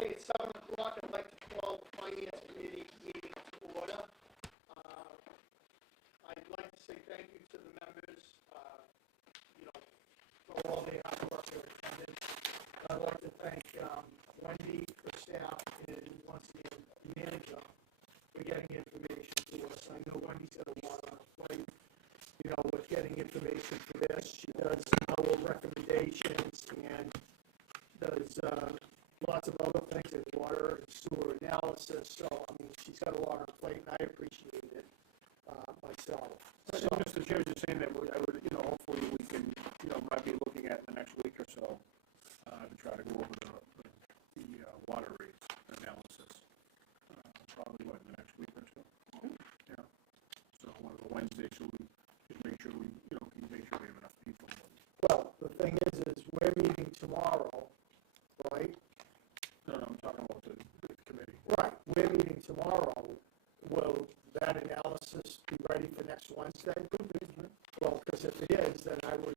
Okay, it's 7 o'clock. I'd like to call the Finance Committee meeting to order. I'd like to say thank you to the members, for all their hard work and attendance. I'd like to thank Wendy, her staff, and once again, the manager for getting information to us. I know Wendy's got a lot on her plate, with getting information for this. She does our recommendations and does lots of other things like water and sewer analysis. So, she's got a lot on her plate, and I appreciate it myself. So, Mr. Chair, just saying that I would, hopefully we can, might be looking at in the next week or so to try to go over the water rates analysis. Probably in the next week or so. Yeah. So one of the Wednesdays, so we just make sure we, can make sure we have enough people. Well, the thing is we're meeting tomorrow, right? No, I'm talking about the committee. Right, we're meeting tomorrow. Will that analysis be ready for next Wednesday? Well, because if it is, then I would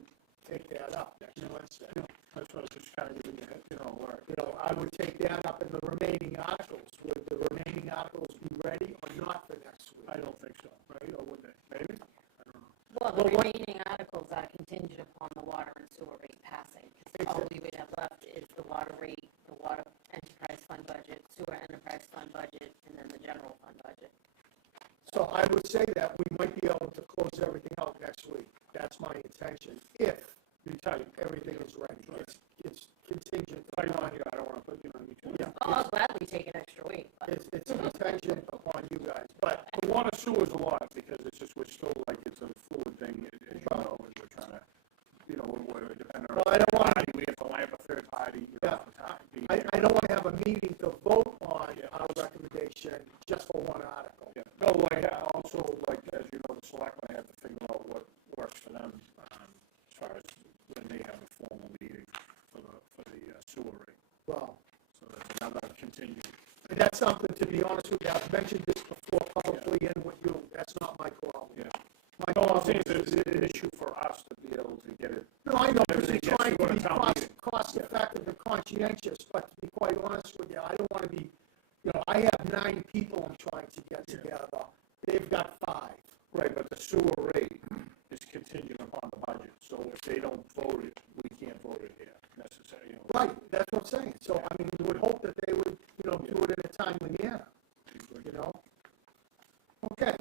take that up next Wednesday. That's what I was just kind of giving you, I would take that up in the remaining articles. Would the remaining articles be ready or not for next week? I don't think so, right? Or would they? Maybe? I don't know. Well, the remaining articles are contingent upon the water and sewer rate passing. All we would have left is the water rate, the water enterprise fund budget, sewer enterprise fund budget, and then the general fund budget. So I would say that we might be able to close everything out next week. That's my intention, if everything is ready. It's contingent. I don't want to put, I'll gladly take an extra week. It's contingent upon you guys. But the water sewer is a lot because it's just, we're still it's a fluid thing, as you know, and we're trying to, we're depending on I don't want party. We have to line up a third party. I don't want to have a meeting to vote on our recommendation just for one article. Yeah. No, also, as you know, the selectmen have to figure out what works for them as far as when they have a formal meeting for the sewer rate. Well, so that's another continued. And that's something, to be honest with you, I've mentioned this before publicly and with you. That's not my problem. Yeah. I'm saying it's an issue for us to be able to get it. No, I know, because you're trying to be cost effective and conscientious, but to be quite honest with you, I don't want to be, I have 9 people I'm trying to get together. They've got 5. Right, but the sewer rate is contingent upon the budget. So if they don't vote it, we can't vote it here necessarily. Right, that's what I'm saying. So, we would hope that they would, do it in a timely manner, Okay,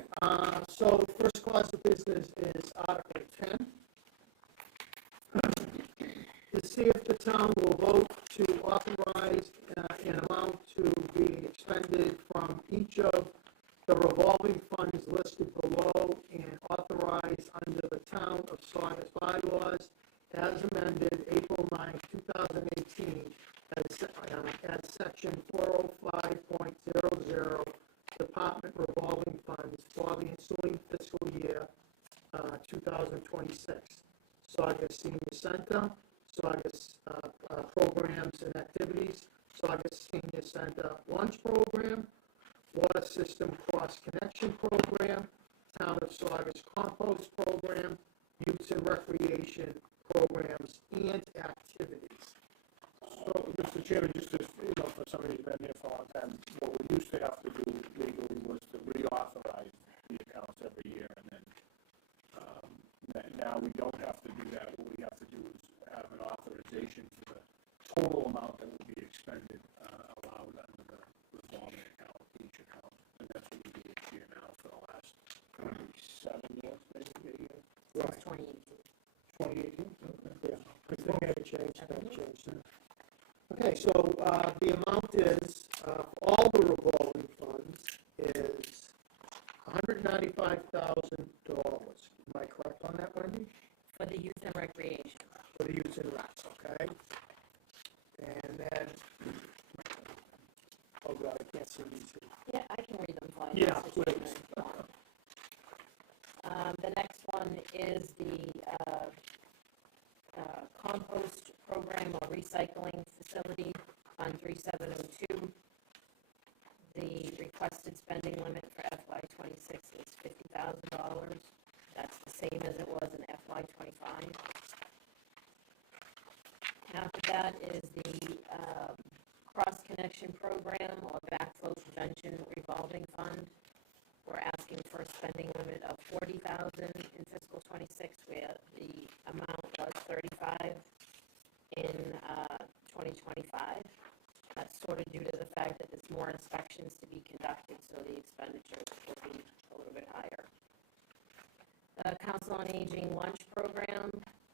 so the first clause of business is Article 10. To see if the town will vote to authorize an amount to be expended from each of the revolving funds listed below and authorized under the Town of Saugus bylaws as amended April 9, 2018 as section 405.00 Department Revolving Funds for the ensuing fiscal year 2026. Saugus Senior Center, Saugus Programs and Activities, Saugus Senior Center Lunch Program, Water System Cross Connection Program, Town of Saugus Compost Program, Youth and Recreation Programs and Activities. So, Mr. Chairman, just to, for somebody who's been here for a long time, what we used to have to do legally was to reauthorize the accounts every year, and then now we don't have to do that. What we have to do is have an authorization for the total amount that will be expended allowed under the revolving account, each account, and that's what we do each year now for the last 7 years, maybe. Since 2018. 2018? Okay. Yeah, because they may have changed. Okay, so the amount is, all the revolving funds is $195,000. Am I correct on that, Wendy? For the youth and recreation. For the youth and recs, okay? And then, oh God, I can't see these here. Yeah, I can read them for you. Yeah, please. The next one is the compost program or recycling facility on 3702. The requested spending limit for FY26 is $50,000. That's the same as it was in FY25. After that is the cross-connection program or backflow prevention revolving fund. We're asking for a spending limit of $40,000 in fiscal '26, where the amount was $35,000 in 2025. That's sort of due to the fact that there's more inspections to be conducted, so the expenditures will be a little bit higher. The Council on Aging Lunch Program,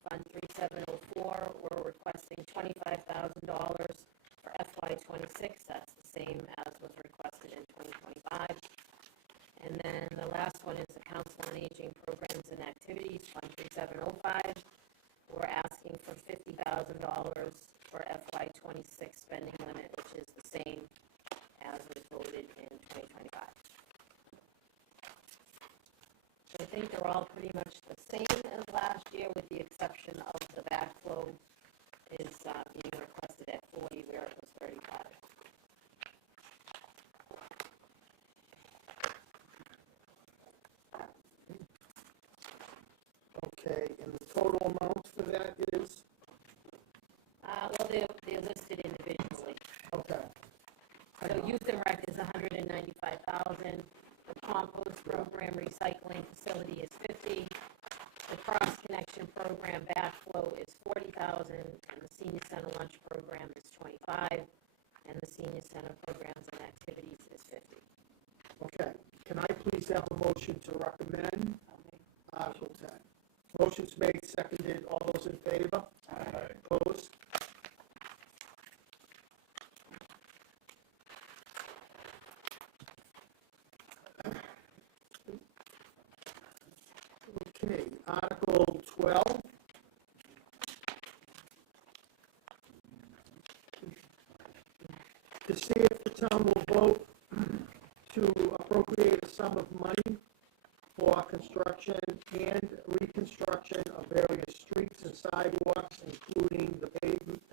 Fund 3704, we're requesting $25,000 for FY '26. That's the same as was requested in 2025. And then the last one is the Council on Aging Programs and Activities, Fund 3705. We're asking for $50,000 for FY '26 spending limit, which is the same as was voted in 2025. So I think they're all pretty much the same as last year, with the exception of the backflow is being requested at 40, where it was 35. Okay, and the total amount for that is? Well, they're listed individually. Okay. So youth and rec is $195,000. The compost program recycling facility is $50,000. The cross connection program backflow is $40,000, and the senior center lunch program is $25,000, and the senior center programs and activities is $50,000. Okay, can I please have a motion to recommend Okay. Article 10? Motion's made, seconded, all those in favor? Aye. Opposed? Okay, Article 12. To see if the town will vote to appropriate a sum of money for construction and reconstruction of various streets and sidewalks, including the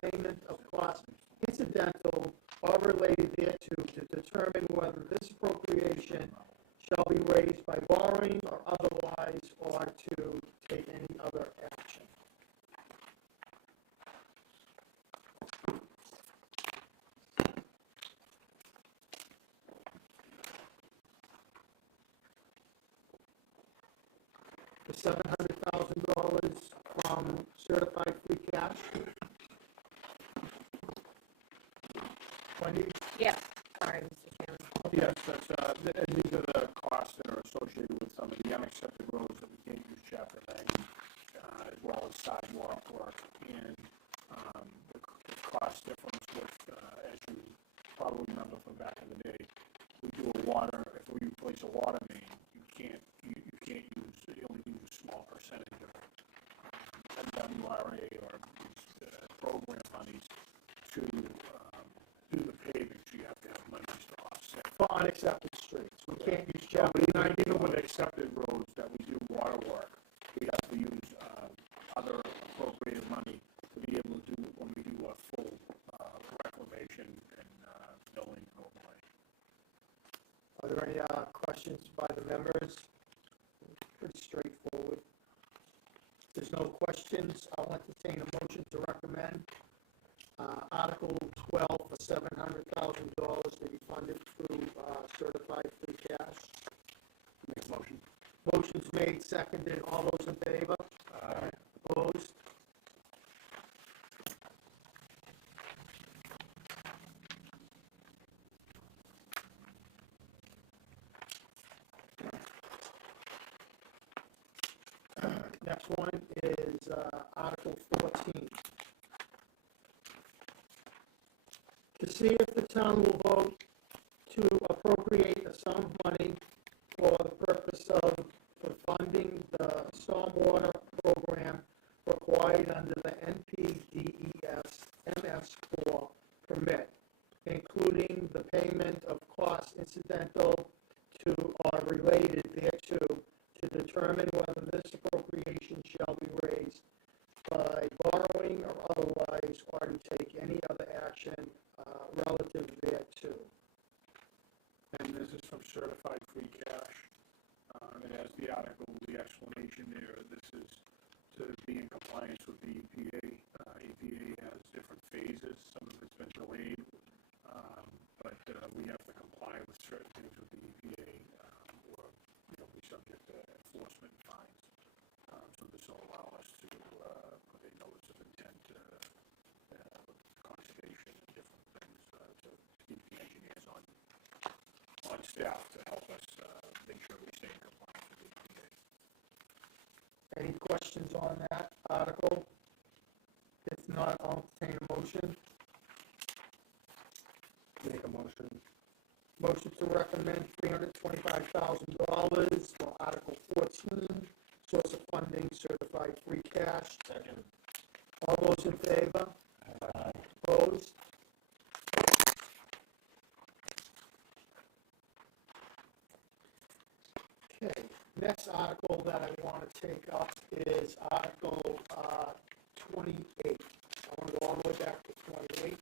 payment of costs incidental or related thereto, to determine whether this appropriation shall be raised by borrowing or otherwise, or to take any other action. The $700,000 from certified free cash. Wendy? Yeah, sorry, Mr. Chairman. Yes, that's, and these are the costs that are associated with some of the unaccepted roads that we can't use chapter 90, as well as sidewalk work, and, the cost difference with, as you probably remember from back in the day, we do a water, if we replace a water main, you can't use, you only use a small percentage of WRA or these, program monies to, do the paving, so you have to have money to offset. For unaccepted streets. We can't use Yeah, chapter but 90. even with accepted roads that we do water work, we have to use, other appropriated money to be able to do, when we do a full, reclamation and, filling and overlay. Are there any questions by the members? Pretty straightforward. If there's no questions, I'll entertain a motion to recommend Article 12 for $700,000 to be funded through certified free cash. Make a motion. Motion's made, seconded. All those in favor? Aye. Opposed? Next one is Article 14. To see if the town will vote to appropriate a sum of money for the purpose of funding the stormwater program required under the NPDES MS4 permit, including the payment of costs incidental to or related thereto, to determine whether this appropriation shall be raised by borrowing or otherwise, or to take any other action relative thereto. And this is from certified free cash. It has the article, the explanation there. This is to be in compliance with the EPA. EPA has different phases. Some of it's been delayed we have to comply with certain things with the EPA, or, be subject to enforcement fines. So this will allow us to, put a notice of intent, with conservation and different things, to keep the engineers on staff to help us, make sure we stay in compliance with the EPA. Any questions on that article? If not, I'll entertain a motion. Make a motion. Motion to recommend $325,000 for Article 14, source of funding, certified free cash. Second. All those in favor? Aye. Opposed? Okay, next article that I want to take up is Article 28. I want to go all the way back to 28.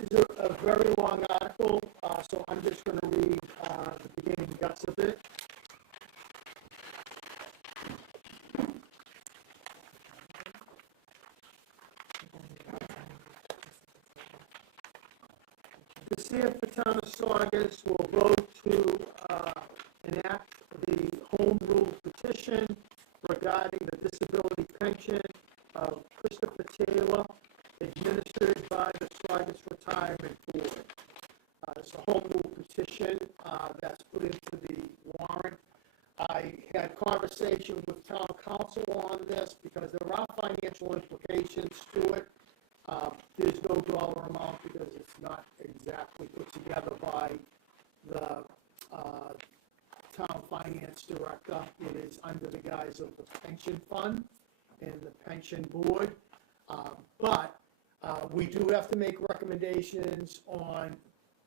It's a very long article, so I'm just going to read the beginning guts of it. To see if the town of Saugus will vote to enact the home rule petition regarding the disability pension of Christopher Taylor, administered by the Saugus Retirement Board. It's a home rule petition that's put into the warrant. I had conversation with town council on this because there are financial implications to it. There's no dollar amount because it's not exactly put together by the town finance director. It is under the guise of the pension fund and the pension board. But we do have to make recommendations on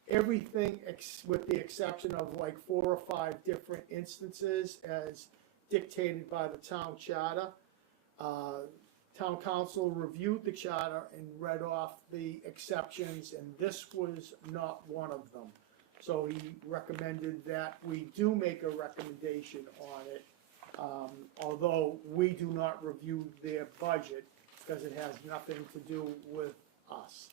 everything with the exception of like 4 or 5 different instances as dictated by the town charter. Town council reviewed the charter and read off the exceptions, and this was not one of them. So he recommended that we do make a recommendation on it, although we do not review their budget because it has nothing to do with us.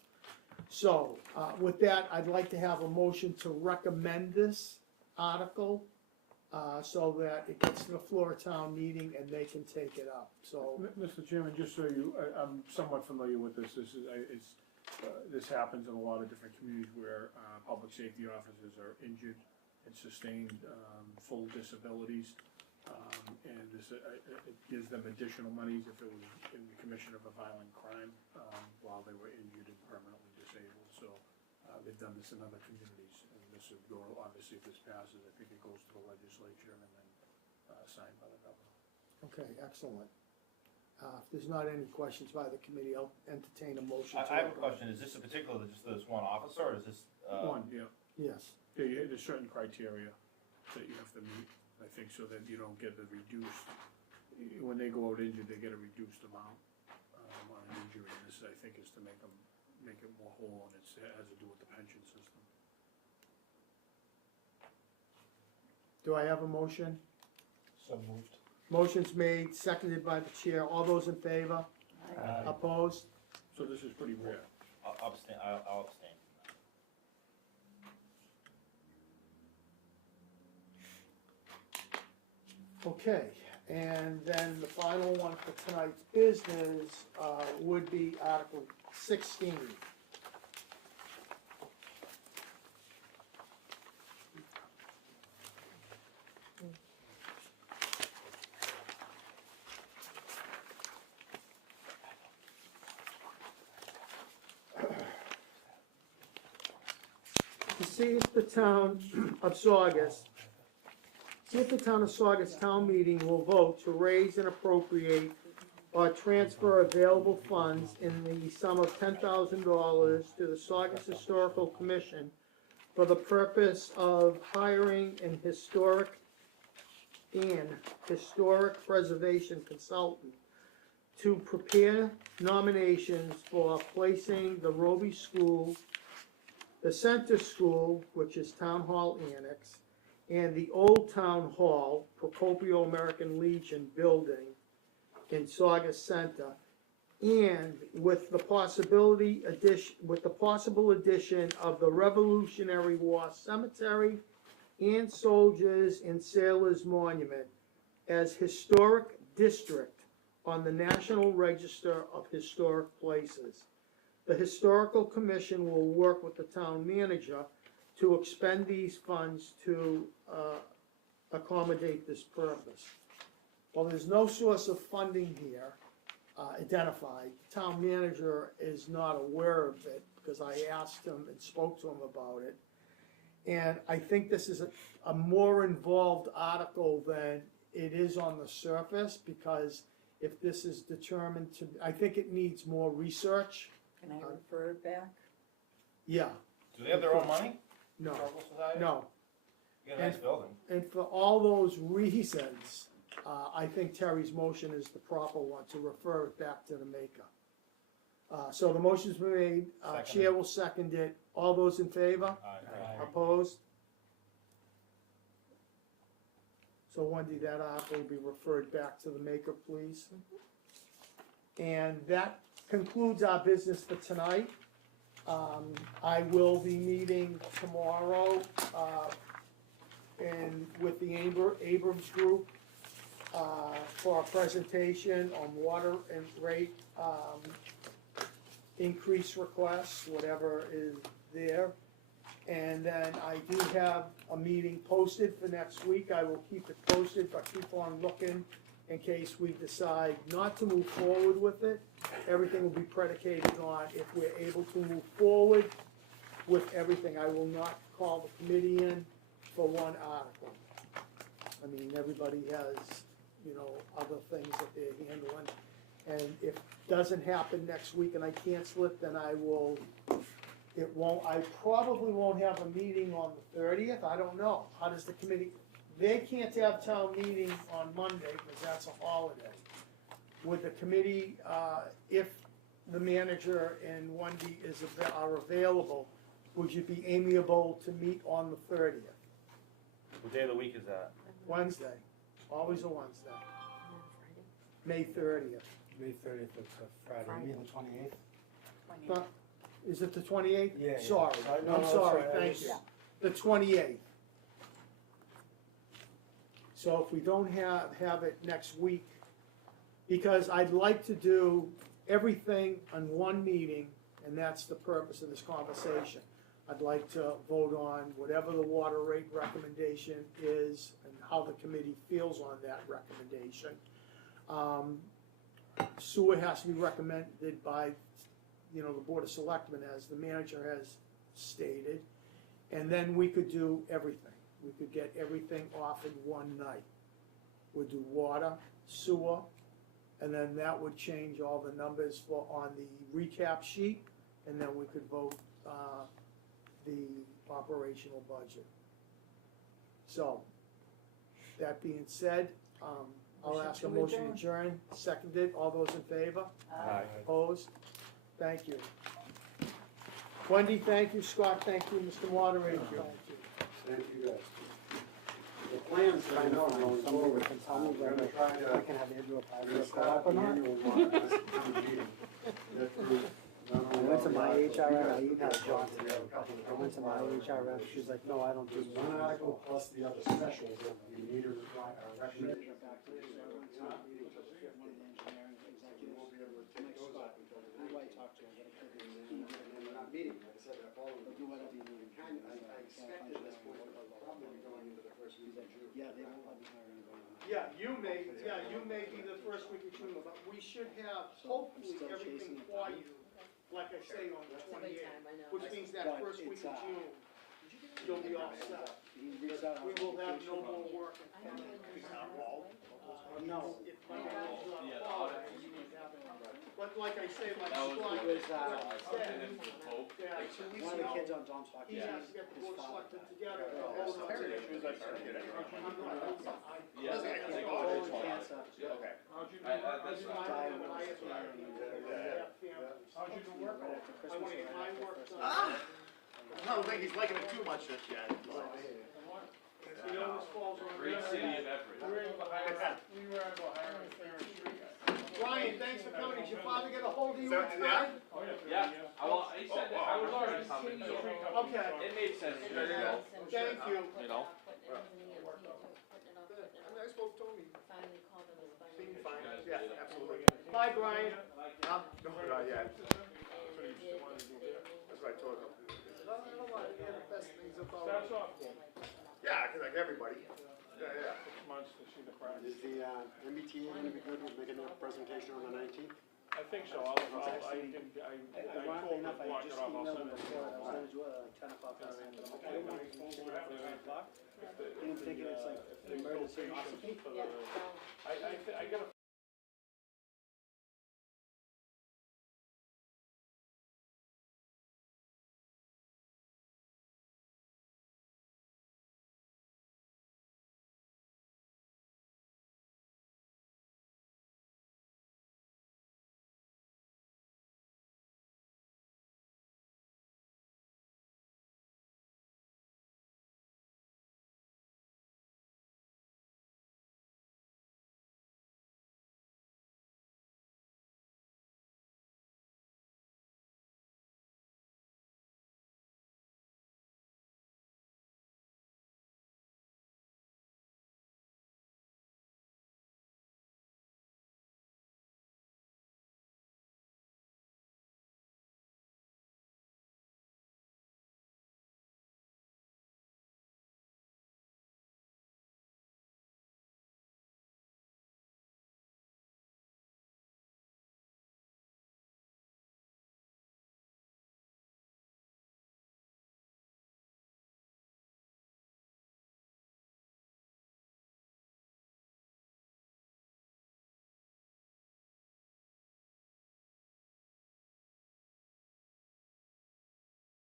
So with that, I'd like to have a motion to recommend this article so that it gets to the floor of town meeting and they can take it up. So, Mr. Chairman, just so I'm somewhat familiar with this. This happens in a lot of different communities where public safety officers are injured and sustained full disabilities, and it gives them additional monies if it was in the commission of a violent crime while they were injured and permanently disabled. So they've done this in other communities, and this would go, obviously, if this passes, I think it goes to the legislature and then signed by the governor. okay, excellent. If there's not any questions by the committee, I'll entertain a motion. I have a question. Is this a particular, just this one officer, or is this? One, yeah. Yes. Yeah, there's certain criteria that you have to meet, I think, so that you don't get the reduced, when they go out injured, they get a reduced amount on an injury. This, I think, is to make it more whole, and it has to do with the pension system. Do I have a motion? So moved. Motion's made, seconded by the chair. All those in favor? Opposed? So this is pretty rare. I'll abstain, I'll abstain. Okay, and then the final one for tonight's business would be Article 16. To see if the town of Saugus town meeting will vote to raise and appropriate or transfer available funds in the sum of $10,000 to the Saugus Historical Commission for the purpose of hiring an historic preservation consultant to prepare nominations for placing the Roby School, the Center School, which is Town Hall Annex, and the Old Town Hall, Procopio American Legion building in Saugus Center, and with the possible addition of the Revolutionary War Cemetery and Soldiers and Sailors Monument as historic district on the National Register of Historic Places. The Historical Commission will work with the town manager to expend these funds to accommodate this purpose. Well, there's no source of funding here identified. The town manager is not aware of it because I asked him and spoke to him about it. And I think this is a more involved article than it is on the surface, because if this is determined to, I think it needs more research. Can I refer it back? Yeah, Do they have their own money? no, Historical Society? no. You got a nice building. And for all those reasons, I think Terry's motion is the proper one, to refer it back to the maker. So the motion's been made, Second. Chair will second it. All those in favor? Aye. Opposed? So Wendy, that article will be referred back to the maker, please. And that concludes our business for tonight. I will be meeting tomorrow, with the Abrams Group, for a presentation on water and rate, increase requests, whatever is there. And then I do have a meeting posted for next week. I will keep it posted, but keep on looking in case we decide not to move forward with it. Everything will be predicated on if we're able to move forward with everything. I will not call the committee in for one article. I mean, everybody has, other things that they're handling. And if it doesn't happen next week and I cancel it, then I probably won't have a meeting on the 30th. I don't know. How does the committee, they can't have town meeting on Monday because that's a holiday. Would the committee, if the manager and Wendy are available, would you be amiable to meet on the 30th? What day of the week is that? Wednesday, always a Wednesday. May 30th. May 30th, it's a Friday, you mean the 28th? Huh? Is it the 28th? Yeah, yeah. Sorry, No, I'm no, sorry, it's all right. thank you. The 28th. So if we don't have it next week, because I'd like to do everything on one meeting, and that's the purpose of this conversation. I'd like to vote on whatever the water rate recommendation is and how the committee feels on that recommendation. Sewer has to be recommended by, the Board of Selectmen, as the manager has stated. And then we could do everything. We could get everything off in one night. We'd do water, sewer, and then that would change all the numbers on the recap sheet, and then we could vote the operational budget. So, that being said, I'll ask a motion to adjourn. Seconded. All those in favor? Aye. Opposed? Thank you. Wendy, thank you. Scott, thank you. Mr. Moderator, thank you. Thank you guys. The plans, I know, Somebody can tell me we're whether gonna try to, I can have Andrew apply we're for gonna a start co-op the or not. annual one, this town meeting. Get through not I only went to all my the articles, HRM, you I guys, emailed John but we today. have a couple of I went to my HRM, she's like, no, I don't do There's one that. article plus the other specials that we need to recommend. We won't be able to take those up until the I 19th. talked to her, get a cookie, And then we're not meeting, like I said, that following do week. whatever you need. I expect at this point, we'll probably be going into the first week of June. Yeah, they won't let me hire anybody. Yeah, you may be the first week of June, but we should have hopefully still everything chasing for it. you, like I say, on the 28th, which means that But first week it's, of June, you'll be all set. He reached out. We will have no more work in No. If Monday is not a holiday, you would have it. But like I say, like Scott It was, said, one of the kids on Dom's hockey he team, has to get the his board father. selected together to hold on to it. I'm not- Colon cancer. How'd you know, how'd you know when I had That's what I remember. How'd you do work? I wanna get my work done. I don't think he's liking it too much this year. You know, this falls on. Great city of Everett. We were able to hire a clearer street guy. Brian, thanks for coming. Did your father get a hold of you? So, yeah? Oh, Yeah, he said that I was already coming, so Okay, it made sense, Yeah. thank you. you know? I spoke to him, Finally called him his he seemed fine, yeah, absolutely. Bye, Brian. No, not yet. That's what I told him. No, yeah, the best things about. Starts off Yeah, cause like everybody. Yeah, yeah. 6 months to see the progress. Is the MBTA gonna be good with making a presentation on the 19th? I think so, I told them to block it off, I'll send it to you. I was gonna do it at like 10 o'clock. I didn't want to phone it up at 9 o'clock. Didn't think it's like If they emergency. build patients for the, Yeah, I gotta